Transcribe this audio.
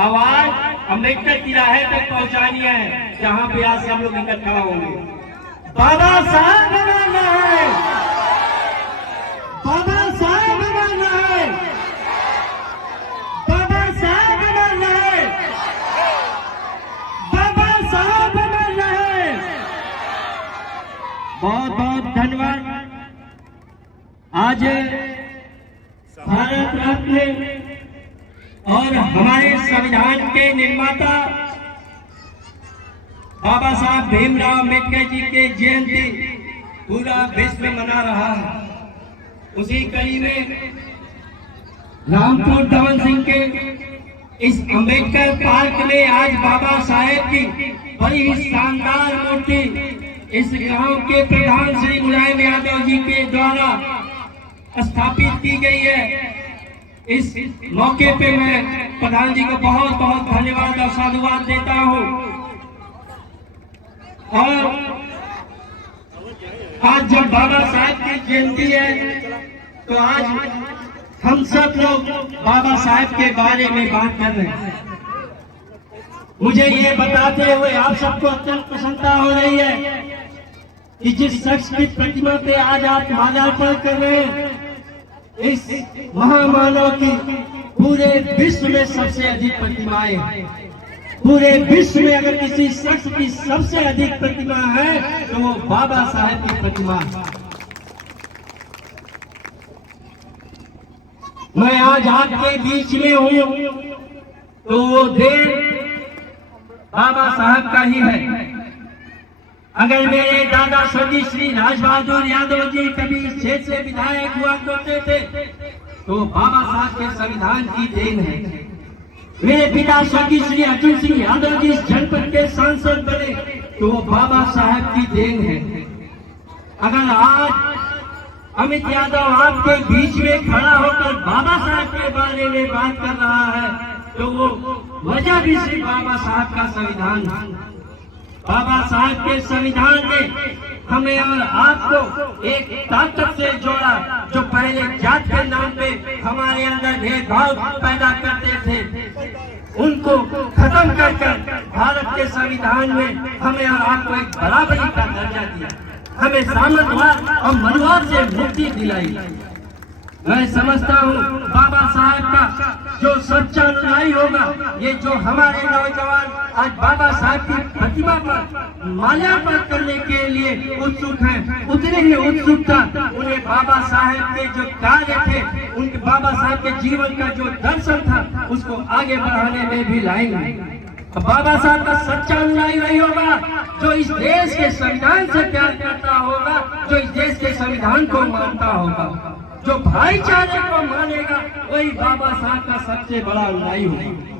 आवाज अम्बेडकर की राह तक पहुंचानी है, जहां पे आज सब लोग इकट्ठा होंगे। बाबा साहब बनाना है, बाबा साहब बनाना है, बाबा साहब बनाना है, बाबा साहब बनाना है। बहुत बहुत धन्यवाद। आज भारत रत्न और हमारे संविधान के निर्माता बाबा साहब भीमराव अम्बेडकर जी के जयंती पूरा विश्व मना रहा है। उसी कड़ी में रामपुर दमन सिंह के इस अम्बेडकर पार्क में आज बाबा साहेब की बड़ी ही शानदार मूर्ति इस गांव के प्रधान श्री मुलायम यादव जी के द्वारा स्थापित की गई है। इस मौके पे मैं प्रधान जी को बहुत बहुत धन्यवाद और साधुवाद देता हूं। और आज जब बाबा साहब की जयंती है तो आज हम सब लोग बाबा साहब के बारे में बात कर रहे हैं। मुझे ये बताते हुए आप सबको अत्यंत प्रसन्नता हो रही है कि जिस शख्स की प्रतिमा पे आज आप माल्यार्पण कर रहे हैं, इस महामानव की पूरे विश्व में सबसे अधिक प्रतिमाएं हैं। पूरे विश्व में अगर किसी शख्स की सबसे अधिक प्रतिमा है तो वो बाबा साहेब की प्रतिमा है। मैं आज आपके बीच में हूं तो वो देर बाबा साहब का ही है। अगर मेरे दादा स्वर्गीय श्री राज बहादुर यादव जी कभी इस क्षेत्र से विधायक हुआ करते थे तो बाबा साहब के संविधान की देन है। मेरे पिता स्वर्गीय श्री अर्जुन सिंह यादव जी इस जनपद के सांसद बने तो वो बाबा साहब की देन है। अगर आज अमित यादव आपके बीच में खड़ा होकर बाबा साहब के बारे में बात कर रहा है तो वो वजह भी श्री बाबा साहब का संविधान है। बाबा साहब के संविधान ने हमें और आपको एक ताकत से जोड़ा जो पहले जात के नाम पे हमारे अंदर भेदभाव पैदा करते थे, उनको खत्म कर भारत के संविधान में हमें और आपको एक बराबरी का दर्जा दिया, हमें सामंतवाद और मनुवाद से मुक्ति दिलाई। मैं समझता हूँ बाबा साहब का जो सच्चा अनुयायी होगा, ये जो हमारे नौजवान आज बाबा साहब की प्रतिमा पर माल्यार्पण करने के लिए उत्सुक हैं, उतनी ही उत्सुकता उन्हें बाबा साहब के जो कार्य थे, उनके बाबा साहब के जीवन का जो दर्शन था उसको आगे बढ़ाने में भी लाएंगे। बाबा साहब का सच्चा अनुयायी वही होगा जो इस देश के संविधान से प्यार करता होगा, जो इस देश के संविधान को मानता होगा, जो भाईचारे को मानेगा, वही बाबा साहब का सबसे बड़ा अनुयायी होगा।